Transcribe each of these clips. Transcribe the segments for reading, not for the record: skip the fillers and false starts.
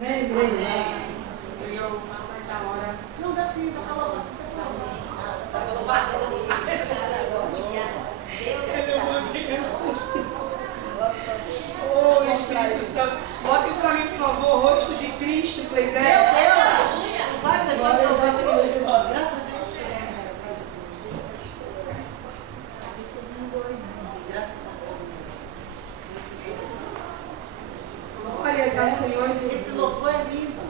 Amém, igreja? Eu falo mais a hora. Não dá sim, tá falando. Ô, Espírito Santo, botem para mim, por favor, o rosto de Cristo, playback. Vai, glória ao Senhor Jesus. Graças a Deus. Glórias ao Senhor Jesus. Esse louvor é lindo.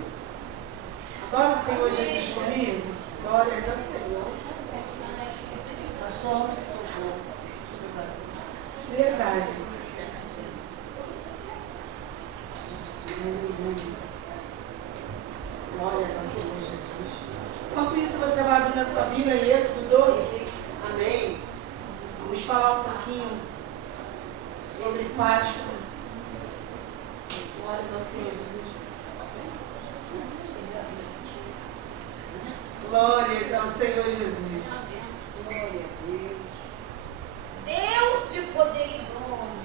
Adora o Senhor Jesus comigo. Glórias ao Senhor. Nós somos louvor. Verdade. Glórias ao Senhor Jesus. Enquanto isso, você vai abrir na sua Bíblia em Êxodo 12. Amém. Vamos falar um pouquinho sobre Páscoa. Glórias ao Senhor Jesus. Glórias ao Senhor Jesus. Glória a Deus. Deus de poder e glória.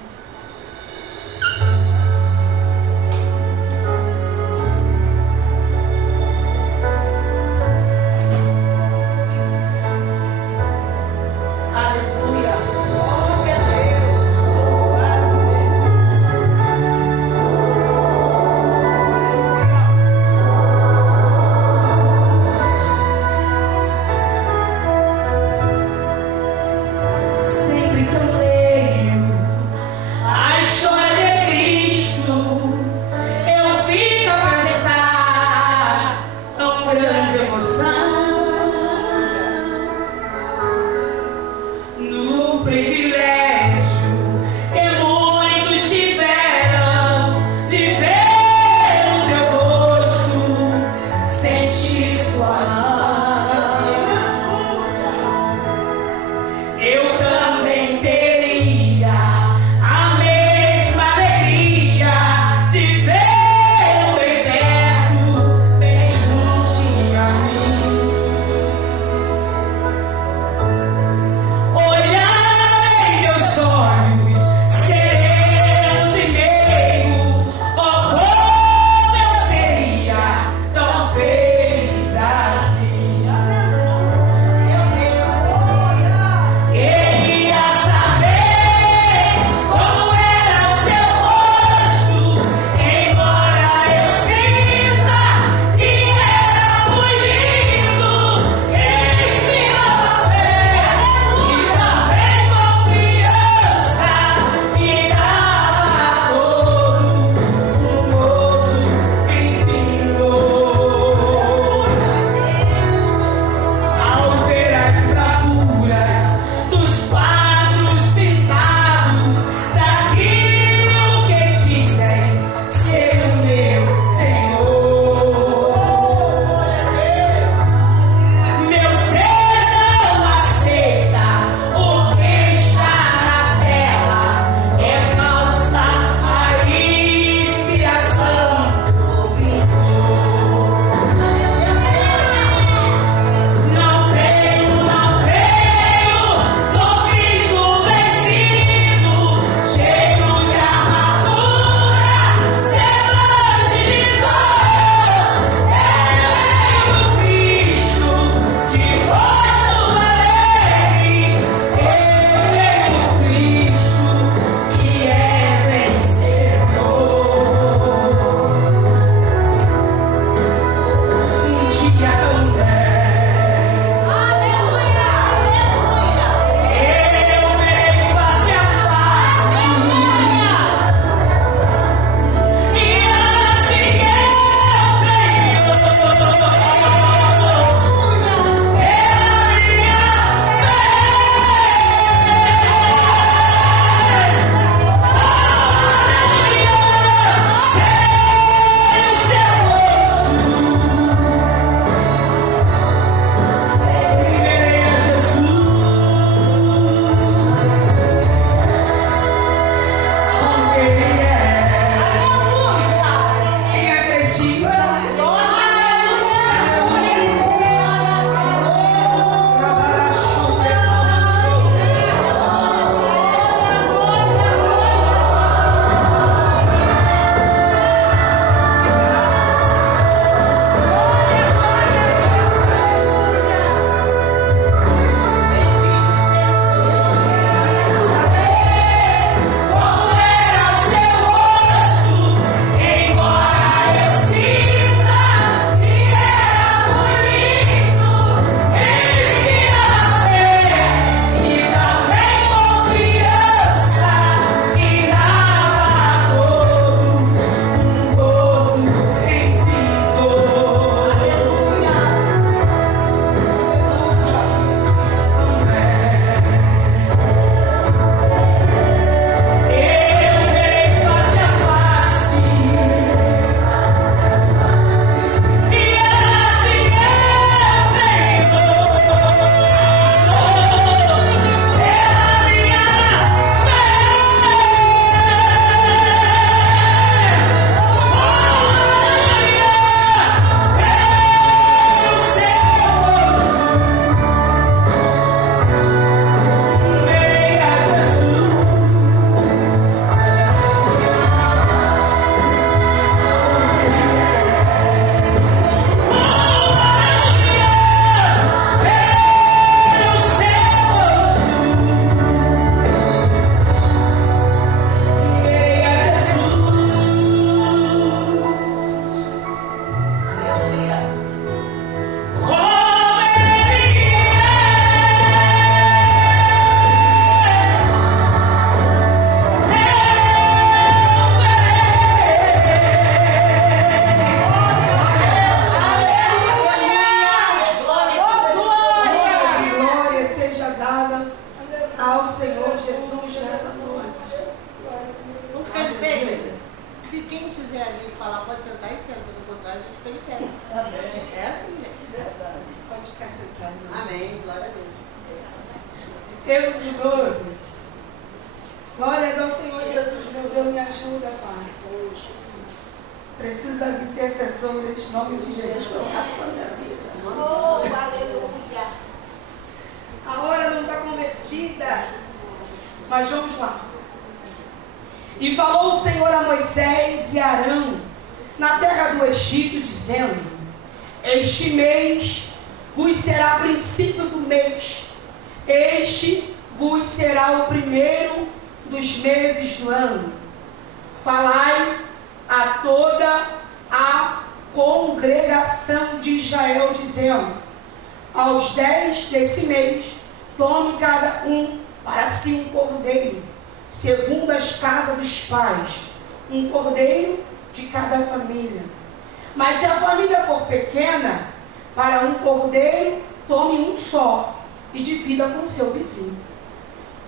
Êxodo 12. Glórias ao Senhor Jesus, meu Deus, me ajuda, Pai. Preciso das intercessoras, em nome de Jesus, colocar para a minha vida. Oh, aleluia. A hora não está convertida, mas vamos lá. E falou o Senhor a Moisés e Arão na terra do Egito, dizendo: este mês vos será princípio do mês, este vos será o primeiro dos meses do ano. Falai a toda a congregação de Israel, dizendo: aos 10 desse mês, tome cada um para si um cordeiro, segundo as casas dos pais, um cordeiro de cada família. Mas se a família for pequena, para um cordeiro, tome um só e divida com seu vizinho,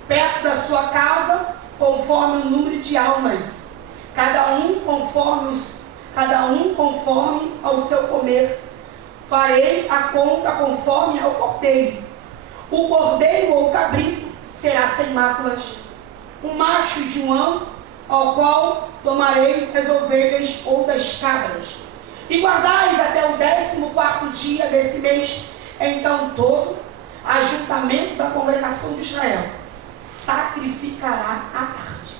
perto da sua casa, conforme o número de almas, cada um conforme ao seu comer. Farei a conta conforme ao cordeiro. O cordeiro ou cabrito será sem máculas. Um macho de um ano, ao qual tomareis as ovelhas ou das cabras, e guardais até o 14º dia desse mês. Então todo ajuntamento da congregação de Israel sacrificará à tarde.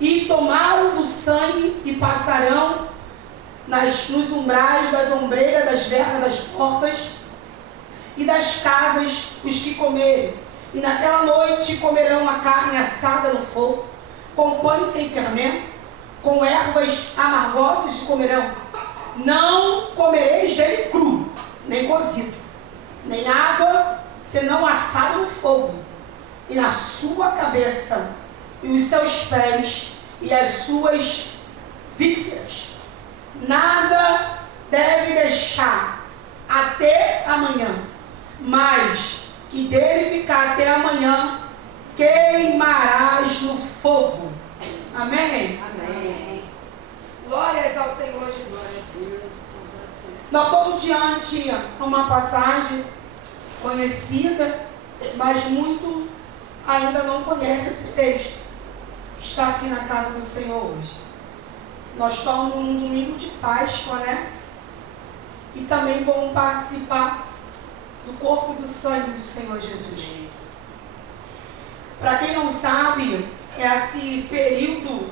E tomaram do sangue e passarão nos umbrais das ombreiras, das vergas, das portas e das casas os que comerem. E naquela noite comerão a carne assada no fogo, com pães sem fermento, com ervas amargosas comerão. Não comereis dele cru, nem cozido, nem água, senão assada no fogo. E na sua cabeça, e os seus pés, e as suas vísceras. Nada deve deixar até amanhã, mas que dele ficar até amanhã, queimarás no fogo. Amém? Amém. Glórias ao Senhor Jesus. Nós estamos diante de uma passagem conhecida, mas muito ainda não conhece esse texto. Está aqui na casa do Senhor hoje. Nós estamos num domingo de Páscoa, né? E também vamos participar do corpo e do sangue do Senhor Jesus. Para quem não sabe, é esse período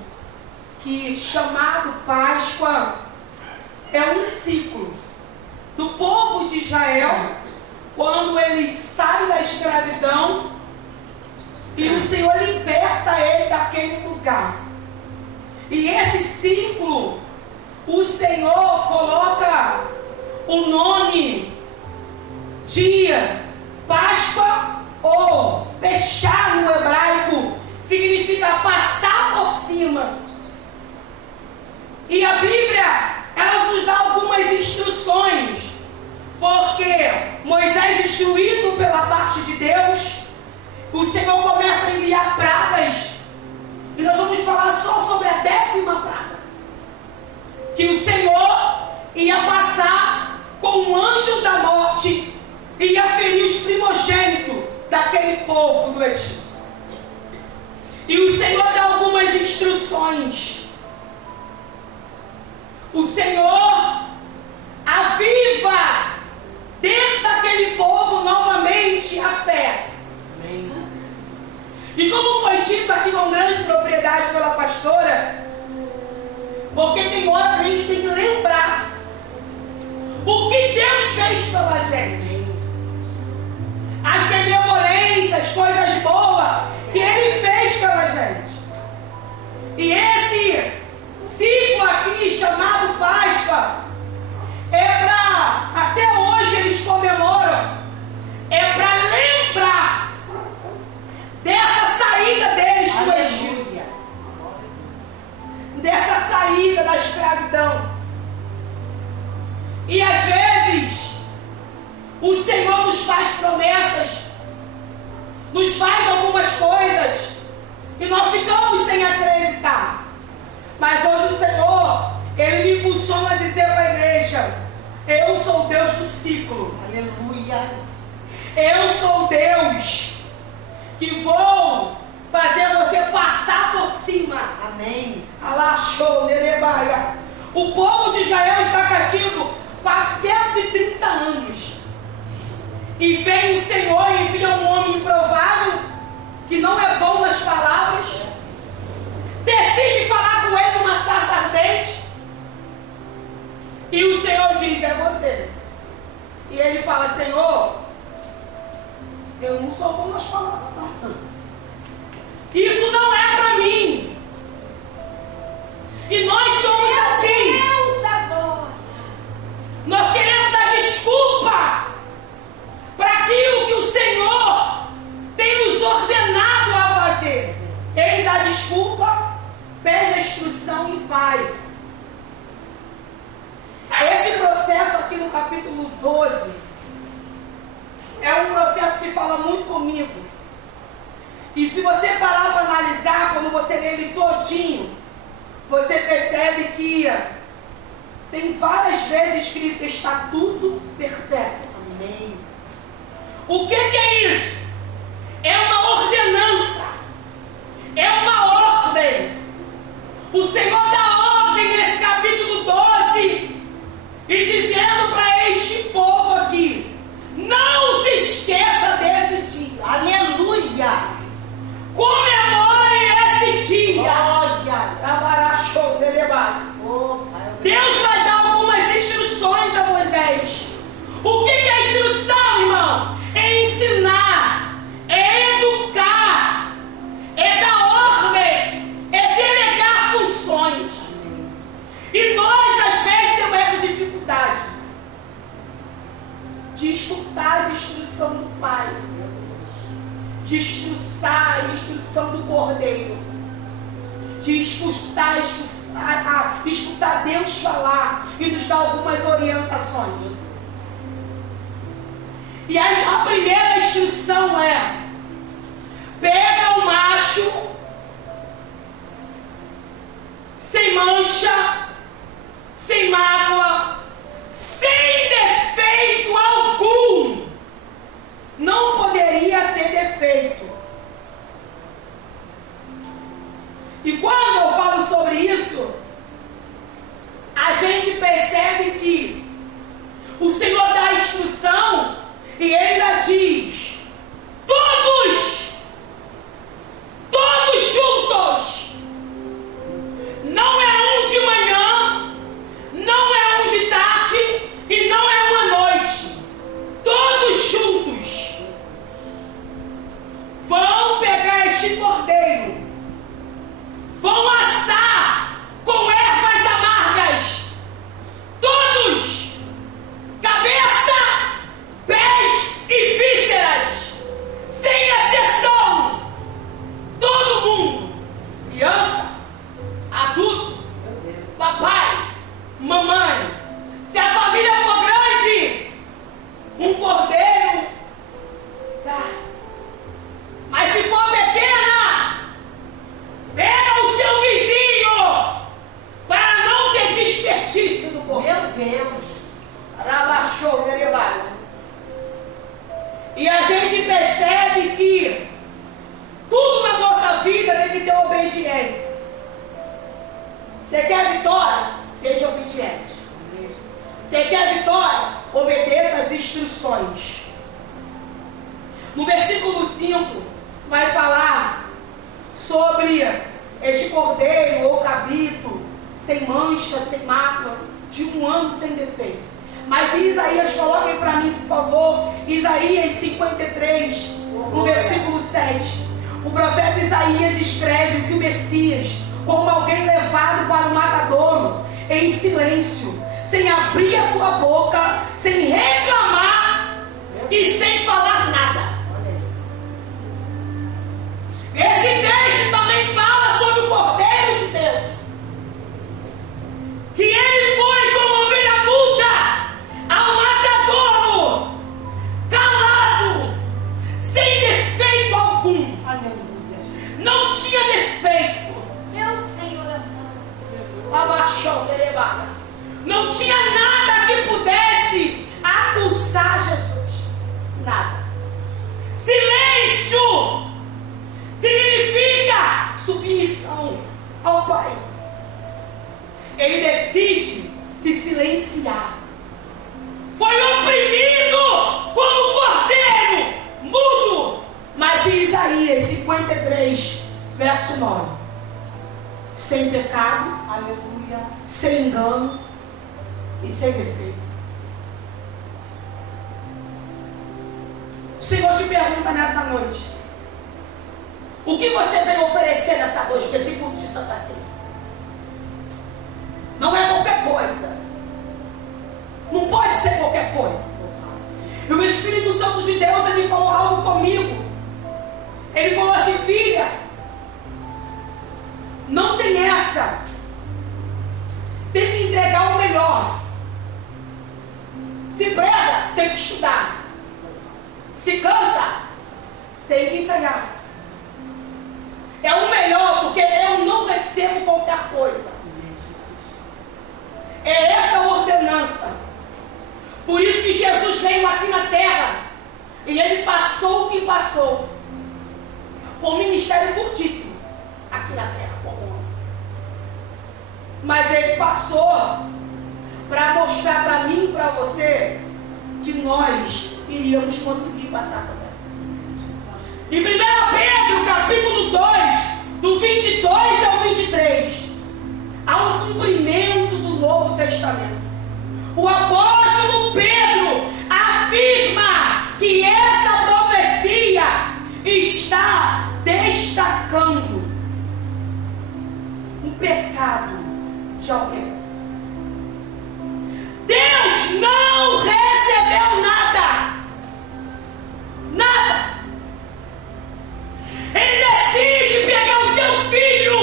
que chamado Páscoa é um ciclo do povo de Israel, quando ele sai da escravidão e o Senhor liberta ele daquele lugar. E esse ciclo, o Senhor coloca o nome dia, Páscoa, ou fechar no hebraico, significa passar por cima. E a Bíblia, ela nos dá algumas instruções, porque Moisés, instruído pela parte de Deus, o Senhor começa a enviar pragas, e nós vamos falar só sobre a 10ª praga, que o Senhor ia passar com um anjo da morte e ia ferir os primogênitos daquele povo do Egito. E o Senhor dá algumas instruções. O Senhor aviva dentro daquele povo novamente a fé. Amém. E como foi dito aqui com grande propriedade pela pastora, porque tem hora que a gente tem que lembrar o que Deus fez pela gente, as benevolências, coisas boas que Ele fez pela gente. E esse ciclo aqui chamado Páscoa é para, até hoje eles comemoram, é para lembrar dessa saída deles do Egito, dessa saída da escravidão. E às vezes o Senhor nos faz promessas, nos faz algumas coisas e nós ficamos sem acreditar. Mas hoje o Senhor, Ele me impulsiona a dizer para a igreja: eu sou o Deus do ciclo. Aleluia. Eu sou Deus que vou fazer você passar por cima. Amém. Alachou, nerebaia. O povo de Israel está cativo 430 anos. E vem o Senhor e envia um homem improvável, que não é bom nas palavras, decide falar com ele numa sarça ardente, e o Senhor diz: é você. E ele fala: Senhor, eu não sou bom nas palavras, não. Isso não é para mim. E nós somos assim. Deus da glória. Nós queremos dar desculpa para aquilo que o Senhor tem nos ordenado a fazer. Ele dá desculpa, pede a instrução e vai. Esse processo aqui no capítulo 12 é um processo que fala muito comigo. E se você parar para analisar, quando você lê ele todinho, você percebe que tem várias vezes escrito estatuto perpétuo. Amém. O que é isso? É uma ordenança. É uma ordem. O Senhor dá ordem nesse capítulo 12 e dizendo para este povo aqui: não se esqueça desse dia. Aleluia. Comemore esse dia. Olha. Tabarachou, derebate. Deus vai dar algumas instruções a Moisés. O que é instrução, irmão? É ensinar, é educar, é dar ordem, é delegar funções. E nós, às vezes, temos essa dificuldade de escutar as instruções do Pai, de escutar a instrução do Cordeiro, de escutar Deus falar e nos dar algumas orientações. E a primeira instrução é: pega o macho sem mancha, sem mácula, sem defeito algum. Não poderia ter defeito. E quando eu falo sobre isso, a gente percebe que o Senhor dá a instrução e Ele ainda diz: todos juntos. Não é um de manhã, não é um de tarde e não é uma noite. Todos juntos vão pegar este cordeiro, vão assar com ervas amargas. Todos, cabeça, pés e vísceras, sem exceção. Todo mundo, criança, adulto, papai, mamãe. Se a família for grande, um cordeiro dá. Mas se for pequena, pega o seu vizinho, para não ter desperdício do cordeiro. Meu Deus. Rabachou, derebado. E a gente percebe que tudo na nossa vida tem que ter obediência. Você quer vitória? Seja obediente. Você quer vitória? Obedeça as instruções. No versículo 5 vai falar sobre este cordeiro ou cabrito sem mancha, sem mácula, de 1 ano sem defeito. Mas em Isaías, coloquem para mim, por favor, Isaías 53, no versículo 7. O profeta Isaías descreve que o Messias como alguém levado para o matadouro, em silêncio, sem abrir a sua boca, sem reclamar e sem falar nada. Esse texto também fala sobre o Cordeiro de Deus, que ele foi como ovelha muda ao matadouro, calado, sem defeito algum. Não tinha defeito. Meu Senhor Abaixou, derebada. Não tinha nada que pudesse acusar Jesus. Nada. Silêncio ele decide se silenciar. Foi oprimido como cordeiro, mudo. Mas em Isaías 53, verso 9, sem pecado, Aleluia. sem engano e sem defeito. O Senhor te pergunta nessa noite: o que você vem oferecer nessa noite desse culto de Santa Ceia? Não é qualquer coisa. Não pode ser qualquer coisa. E o Espírito Santo de Deus, ele falou algo comigo. Ele falou assim: filha, não tem essa. Tem que entregar o melhor. Se prega, tem que estudar. Se canta, tem que ensaiar. É o melhor, porque eu não recebo qualquer coisa. É essa a ordenança. Por isso que Jesus veio aqui na terra e ele passou o que passou, com um ministério curtíssimo aqui na terra como homem. Mas ele passou para mostrar para mim e para você que nós iríamos conseguir passar também. Em 1 Pedro, capítulo 2, do 22 ao 23, há um cumprimento do Novo Testamento. O apóstolo Pedro afirma que essa profecia está destacando um pecado de alguém. Deus não recebeu nada. Nada. Ele decide pegar o teu filho,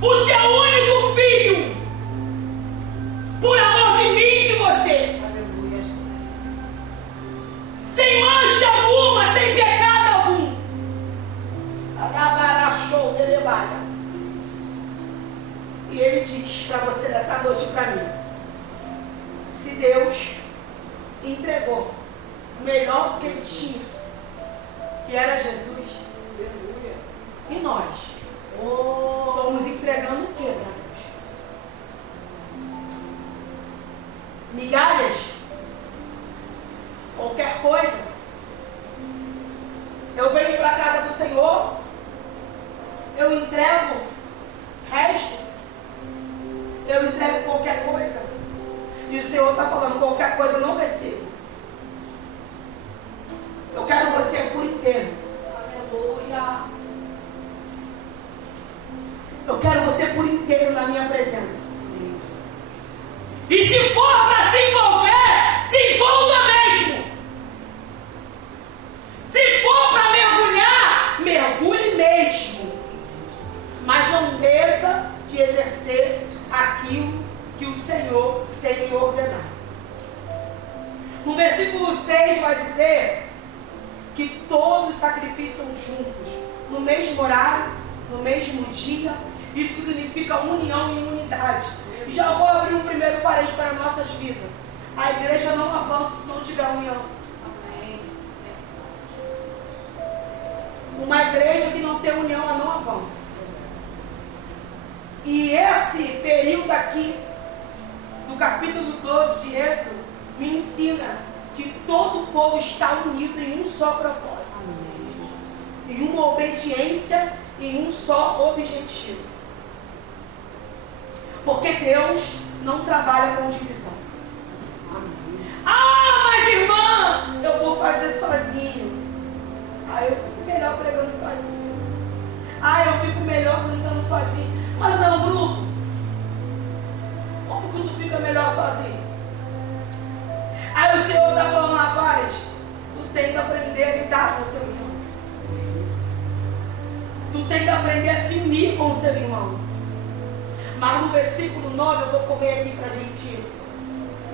o seu único filho, por amor de mim e de você. Aleluia. Sem mancha alguma, sem pecado algum. E ele diz para você nessa noite, para mim: se Deus entregou o melhor que ele tinha, que era Jesus, e nós estamos entregando o que para Deus? Migalhas? Qualquer coisa? Eu venho para a casa do Senhor, eu entrego resto, eu entrego qualquer coisa, e o Senhor está falando: qualquer coisa eu não recebo. Eu quero você por inteiro. Aleluia. Eu quero você por inteiro na minha presença. E se for para se envolver, se envolva mesmo. Se for para mergulhar, mergulhe mesmo. Mas não deixa de exercer aquilo que o Senhor tem me ordenado. No versículo 6 vai dizer que todos sacrificam juntos, no mesmo horário, no mesmo dia. Isso significa união e unidade. E já vou abrir um primeiro parênteses para nossas vidas. A igreja não avança se não tiver união. Amém. Uma igreja que não tem união, ela não avança. E esse período aqui, do capítulo 12 de Êxodo, me ensina que todo o povo está unido em um só propósito, em uma obediência, em um só objetivo. Porque Deus não trabalha com divisão. Ah, mas irmã, eu vou fazer sozinho. Ah, eu fico melhor pregando sozinho. Ah, eu fico melhor cantando sozinho. Mas não, Bruno, como que tu fica melhor sozinho? Aí o Senhor está falando: rapaz, tu tem que aprender a lidar com o seu irmão. Tu tem que aprender a se unir com o seu irmão. Mas no versículo 9, eu vou correr aqui para a gente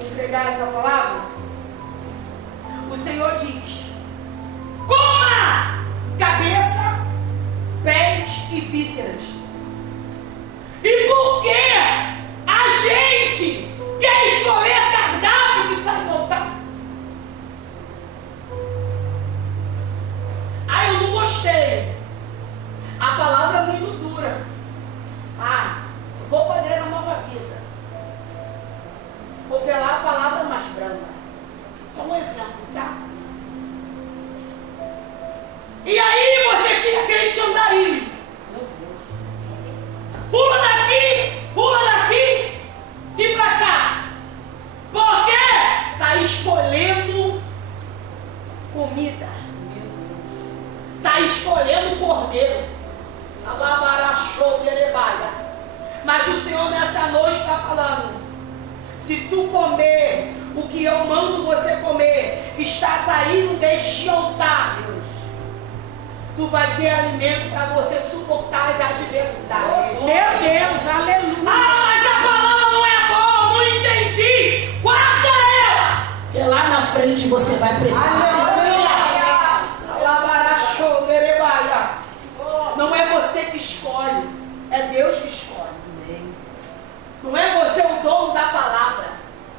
entregar essa palavra. O Senhor diz: coma cabeça, pés e vísceras. E por que a gente quer escolher cardápio que sai do altar? Ah, eu não gostei. A palavra é muito dura. Ah, eu vou para a igreja Nova Vida. Porque lá a palavra é mais branda. Só um exemplo, tá? E aí você fica crente andarilho. Pula daqui e pra cá. Por quê? Está escolhendo comida. Está escolhendo cordeiro. Alabarachou derebaia. Mas o Senhor nessa noite está falando: se tu comer o que eu mando você comer, que está saindo deste altar, tu vai ter alimento para você suportar as adversidades. Meu Deus, aleluia. Ah, mas a palavra não é boa, não entendi. Guarda ela, que lá na frente você vai precisar. Alabarachou derebaia. Não é você que escolhe, é Deus que escolhe. Não é você o dono da palavra.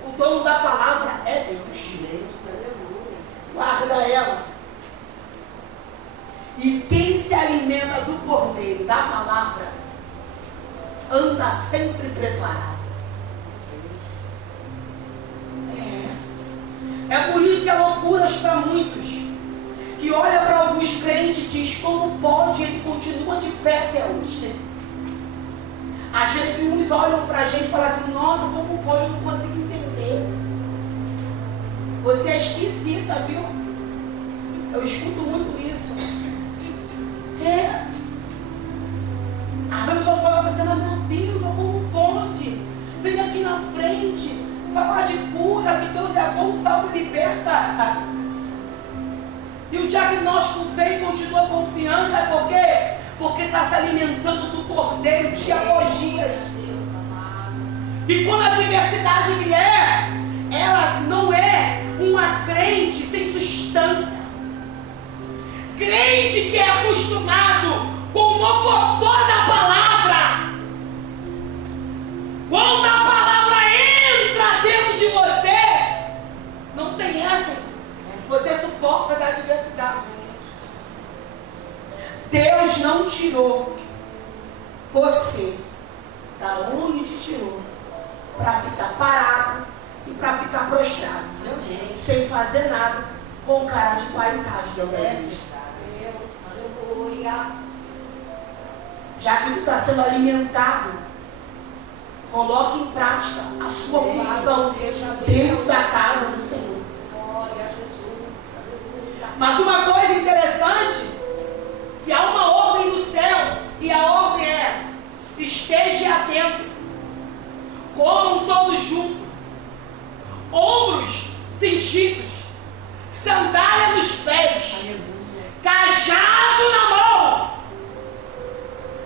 O dono da palavra é Deus. Guarda ela. E quem se alimenta do cordeiro, da palavra, anda sempre preparado. É por isso que é loucura para muitos, que olha para alguns crentes e diz: como pode, ele continua de pé até hoje. Às vezes uns olham para a gente e falam assim: nossa, como pode, eu não consigo entender. Você é esquisita, viu? Eu escuto muito isso. A pessoa fala para você: meu Deus, como pode? Vem aqui na frente, falar de cura, que Deus é bom, salva e liberta. E o diagnóstico veio e continua confiança, é por quê? Porque está se alimentando do cordeiro dia após dia. E quando a adversidade vier, ela não é uma crente sem substância. Crente que é acostumado com o mocotó da palavra. Quando a palavra entra dentro de você, não tem essa. Você suporta as adversidades. Deus não tirou você da onde te tirou para ficar parado e para ficar prostrado, sem fazer nada, com cara de paisagem da igreja. Já que tu está sendo alimentado, coloque em prática a sua função dentro da casa do Senhor. Mas uma coisa interessante, que há uma ordem do céu, e a ordem é: esteja atento, comam todos juntos, ombros cingidos, sandália nos pés, cajado na mão.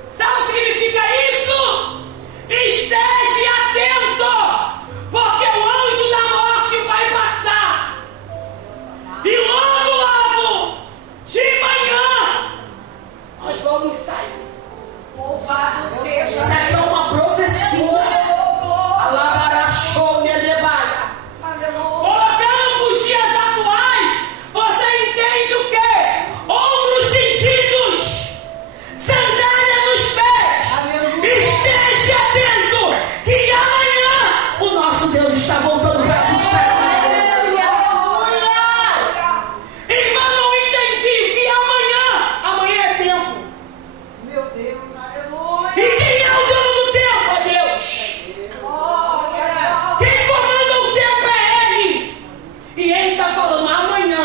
Sabe o que significa isso? Esteja atento, porque o anjo da morte vai passar. E logo, de manhã, nós vamos sair. Louvado seja Isso aqui é uma profecia. Alabarachou Nerebaia. Colocando para os dias atuais, você entende o quê? Ombros cingidos, sandália nos pés. Esteja atento, que amanhã o nosso Deus está voltando para buscar. Irmã, não entendi que amanhã é tempo. Meu Deus. E quem é o dono do tempo? É Deus. Quem comanda o tempo é Ele. E Ele está falando: amanhã,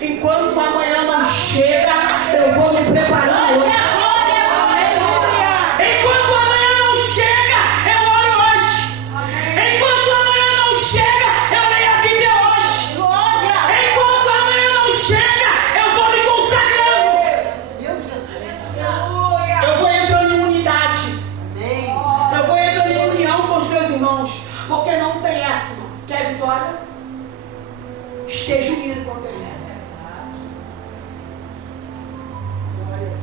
enquanto amanhã não chega, eu vou me preparando hoje. Enquanto amanhã não chega, eu oro hoje. Enquanto amanhã não chega, eu leio a Bíblia hoje. Enquanto amanhã não chega, eu vou me consagrando. Meu Jesus. Eu vou entrando em unidade. Amém. Eu vou entrando em união com os meus irmãos. Porque não tem essa, irmão. Quer vitória? Esteja unido com Deus.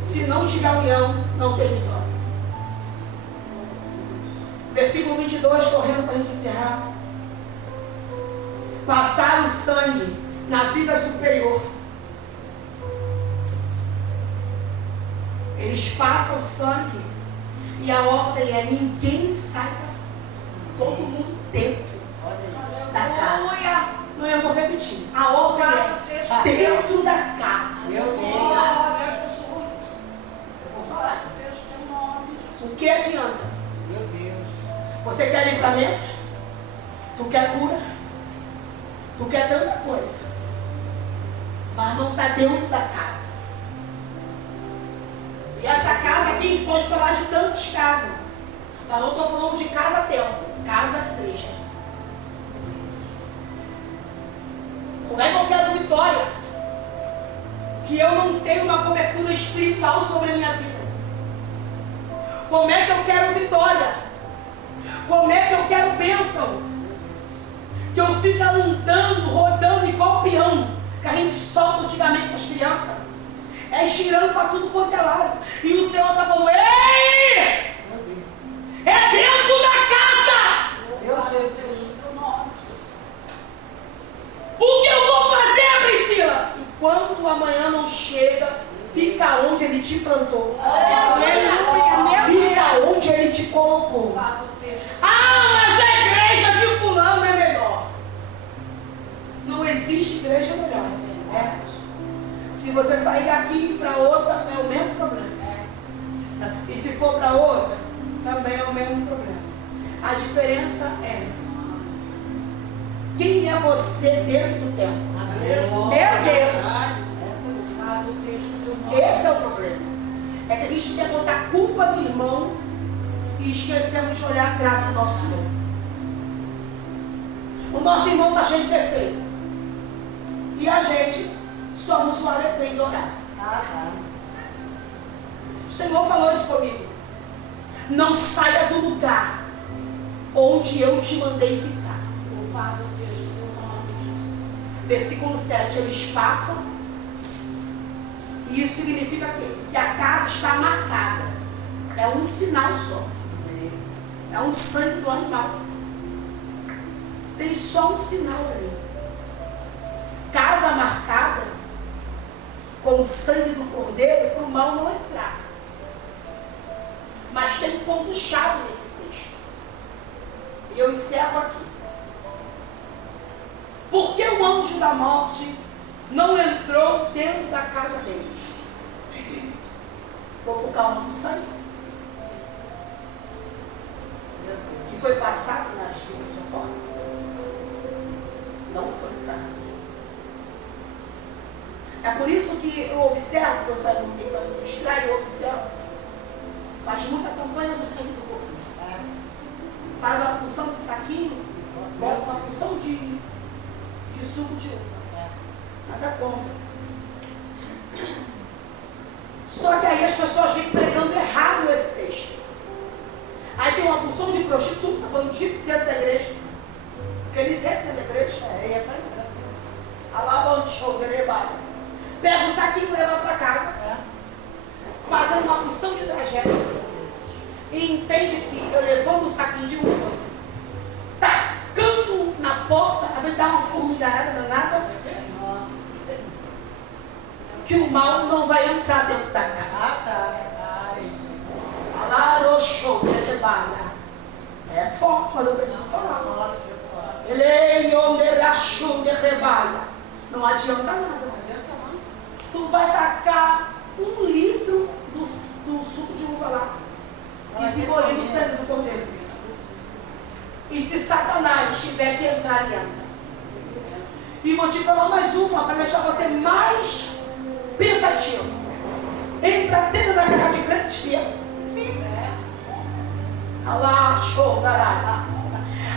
Se não tiver união, não tem vitória. Versículo 22, correndo para a gente encerrar. Passar o sangue na vida superior. Eles passam o sangue e a ordem é: ninguém sai da frente. Todo mundo dentro. repetir. A ordem é dentro da casa. Meu Deus. Glória a Jesus. Eu vou falar. Seja o teu nome, Jesus. O que adianta? Meu Deus. Você quer livramento? Tu quer cura? Tu quer tanta coisa. Mas não está dentro da casa. E essa casa aqui, a gente pode falar de tantas casas. Mas não estou falando de casa-templo. Casa-igreja. Como é que eu quero vitória? Que eu não tenho uma cobertura espiritual sobre a minha vida. Como é que eu quero vitória? Como é que eu quero bênção? Que eu fico andando, rodando igual peão, que a gente solta antigamente com as crianças. É girando para tudo quanto é lado. E o Senhor está falando, ei! É dentro da casa! Meu Jesus. Seja o teu nome, Jesus. O que eu vou fazer, Priscila? Enquanto amanhã não chega, fica onde Ele te plantou. Aleluia. Fica onde Ele te colocou. Louvado seja. Ah, mas a igreja de fulano é melhor. Não existe igreja melhor. Se você sair daqui para outra, é o mesmo problema. E se for para outra, também é o mesmo problema. A diferença é quem é você dentro do templo. Meu Deus. Louvado seja o teu nome. Esse é o problema. É que a gente quer botar a culpa do irmão e esquecemos de olhar atrás do nosso irmão. O nosso irmão está cheio de defeito. E a gente somos o alecrim dourado. O Senhor falou isso comigo. Não saia do lugar onde eu te mandei ficar. Louvado seja o teu nome, Jesus. Versículo 7. Eles passam. E isso significa que a casa está marcada. É um sinal só. É um sangue do animal. Tem só um sinal ali. Casa marcada com o sangue do cordeiro para o mal não entrar. Mas tem um ponto-chave nesse texto. E eu encerro aqui. Por que o anjo da morte não entrou dentro da casa deles? Foi por causa do sangue que foi passado nas vidas da porta. Não foi por causa do sangue. É por isso que eu observo, eu saio no meio para me distrair, eu observo. Faz muita campanha do sangue do cordeiro. Faz uma porção de saquinho, bota uma porção de suco de uva. Nada contra. Só que aí as pessoas vêm pregando errado esse texto. Aí tem uma porção de prostituta, bandido dentro da igreja. Porque eles entram dentro da igreja. Alabam show, berebaia. Pega o saquinho e leva para casa. Fazendo uma porção de tragédia. E entende que eu levando o saquinho de uva, tacando na porta, a ver dar uma formigarada danada, que o mal não vai entrar dentro da casa. É forte, mas eu preciso falar. Não adianta nada. Tu vai tacar 1 litro do suco de uva lá, que simboliza o sangue do cordeiro. E se Satanás tiver que entrar, ele entra. E vou te falar mais uma, para deixar você mais pensativo. Entra dentro da garra de crente. Alá, show, dará.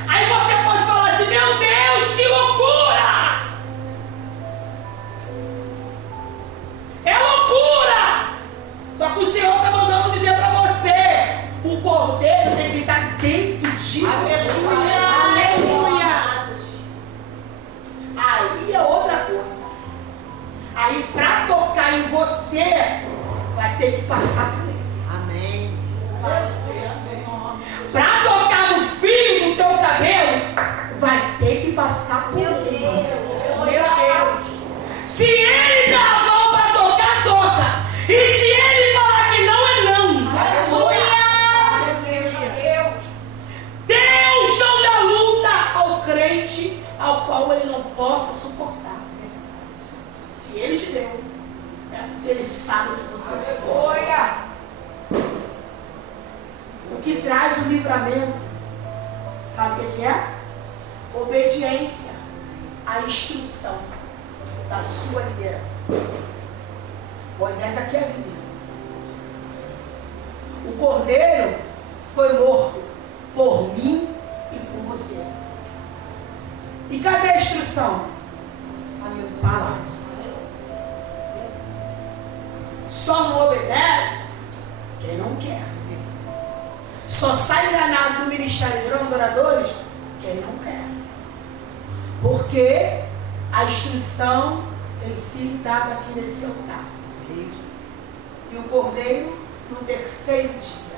Aí você pode falar assim, meu Deus, que loucura! É loucura! Só que o Senhor está mandando dizer para você, o cordeiro deve estar dentro de você. Aleluia! Aí é outra coisa. Aí para tocar em você, vai ter que passar por ele. Amém. Para tocar no fio do teu cabelo, vai ter que presente ao qual ele não possa suportar. Se ele te deu, é porque ele sabe que você suporta. Aleluia. O que traz o livramento, sabe o que é? Obediência à instrução da sua liderança. Moisés aqui é líder. O cordeiro foi morto por mim e por você. E cadê a instrução? Palavra. Só não obedece quem não quer. Só sai enganado do ministério de adoradores quem não quer. Porque a instrução tem sido dada aqui nesse altar. E o cordeiro, no terceiro dia,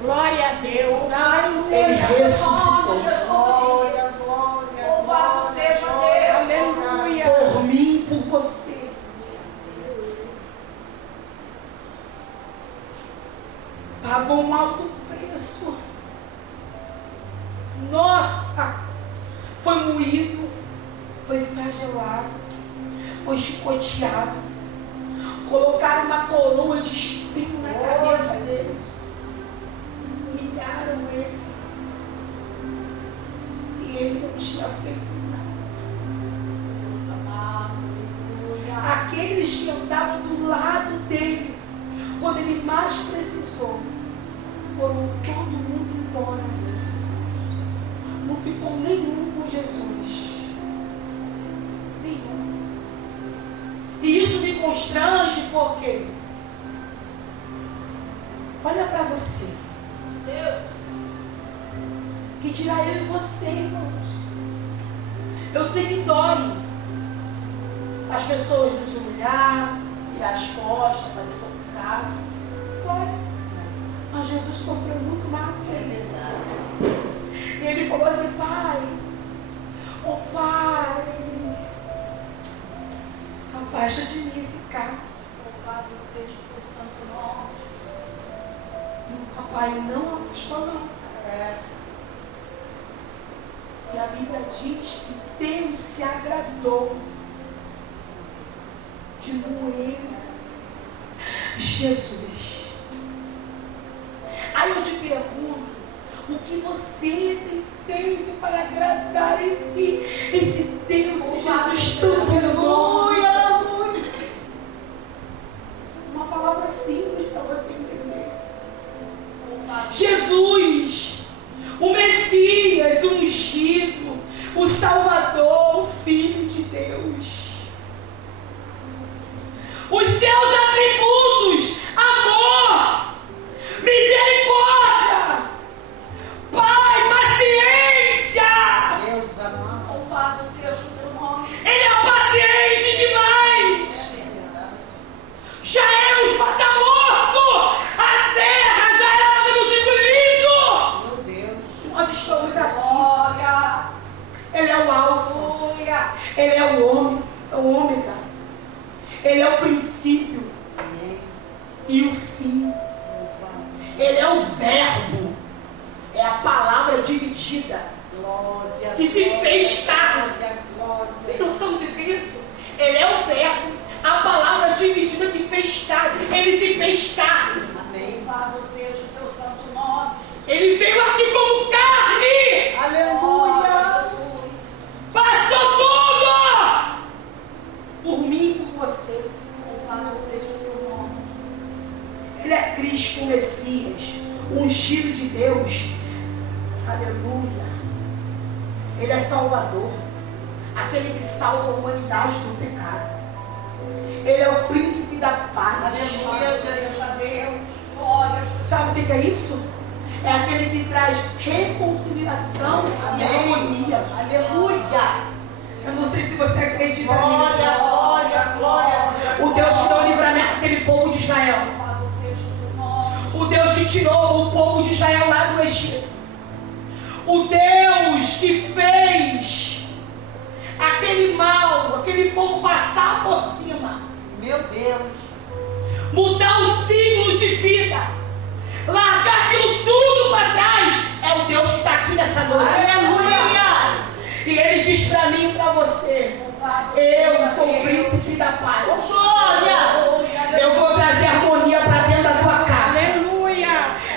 Glória a Deus. ele ressuscitou. Glória, glória. Louvado seja Deus. Aleluia. Por mim e por você. Pagou um alto preço. Nossa! Foi moído, foi flagelado, foi chicoteado. Colocaram uma coroa de espinho na cabeça dele. Humilharam ele. E ele não tinha feito nada. Aqueles que andavam do lado dele, quando ele mais precisou, foram todo mundo embora. Não ficou nenhum com Jesus. Nenhum. E isso me constrange porque olha para você. Deus. Que dirá eu e você, irmãos? Eu sei que dói as pessoas nos humilhar, virar as costas, fazer todo caso. Dói. Mas Jesus sofreu muito mais do que isso. E ele falou assim: Pai, oh Pai, afasta de mim esse caso. Louvado seja o teu santo nome. E o papai não afastou, não. E a Bíblia diz que Deus se agradou de moer Jesus. Aí eu te pergunto, o que você tem feito para agradar esse Deus, Jesus tão poderoso? Uma palavra simples para você entender. Jesus, o Messias, o ungido, o Salvador, o Filho de Deus. Os seus atributos: amor, misericórdia, Pai, paciência. Deus amado. Louvado seja o teu nome. Ele é paciente demais. Já é está morto. A terra já era para nos engolido. Meu Deus. Nós estamos aqui. Glória. Ele é o alfa. Aleluia. Ele é o ômega. Ele é o princípio Amém. e o fim. Louvado. Ele é o verbo. É a palavra dividida. Glória. Que se fez carne. Glória. Tem noção disso? Ele é o verbo. A palavra dividida que fez carne. Ele se fez carne. Amém. Louvado seja o teu santo nome. Ele veio aqui como carne. Aleluia. Jesus. Passou tudo. Por mim e por você. Louvado seja o teu nome. Ele é Cristo, o Messias, o ungido de Deus. Aleluia. Ele é Salvador, aquele que salva a humanidade do pecado. Ele é o príncipe da paz. Aleluia. Louvado seja Deus. Glória a Jesus. Sabe o que é isso? É aquele que traz reconciliação e harmonia. Aleluia. Eu não sei se você acredita Glória, nisso. glória, glória. O Deus que deu o livramento àquele povo de Israel. Louvado seja o teu nome. O Deus que tirou o povo de Israel lá do Egito. O Deus que fez aquele mal, aquele povo passar por cima. Meu Deus. Mudar o ciclo de vida. Largar aquilo tudo para trás. É o Deus que está aqui nessa noite. Aleluia. Ele diz para mim e para você: eu sou o príncipe da paz. Eu vou trazer harmonia para dentro da tua casa. Aleluia.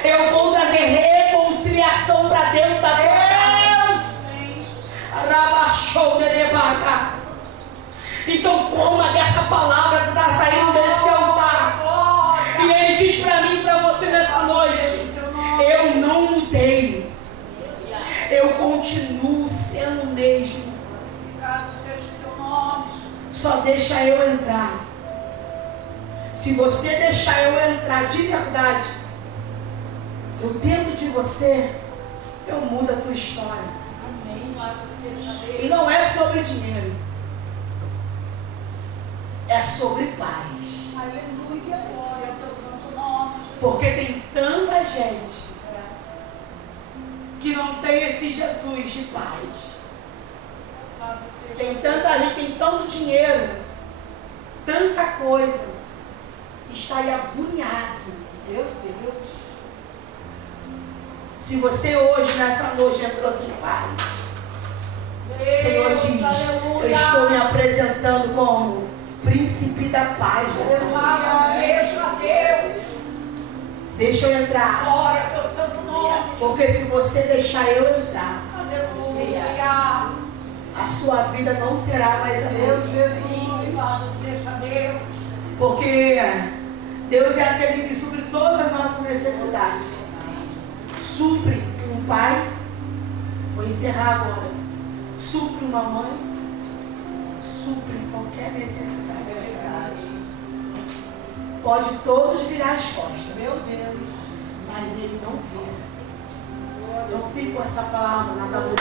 Eu vou trazer reconciliação para dentro da tua casa. Rabachou de debaga. Então coma dessa palavra que está saindo desse altar. E ele diz para mim e para você nessa noite: eu não mudei. Eu continuo sendo o mesmo. Só deixa eu entrar. Se você deixar eu entrar de verdade, eu dentro de você, eu mudo a tua história. E não é sobre dinheiro. É sobre paz. Aleluia. Glória ao teu santo nome. Porque tem tanta gente que não tem esse Jesus de paz. Tem tanta gente, tem tanto dinheiro, tanta coisa, está aí agoniado. Meu Deus. Se você hoje, nessa noite, entrou sem paz, o Senhor diz: eu estou me apresentando como príncipe da paz. Deixa eu entrar. Glória ao teu santo nome. Porque se você deixar eu entrar, Aleluia. a sua vida não será mais a Meu mesma. Jesus, louvado seja Deus. Porque Deus é aquele que supre todas as nossas necessidades. Supre um pai. Vou encerrar agora. Supre uma mãe. Supre qualquer necessidade. Pode todos virar as costas. Meu Deus. Mas ele não vira. Então fique com essa palavra na tua boca.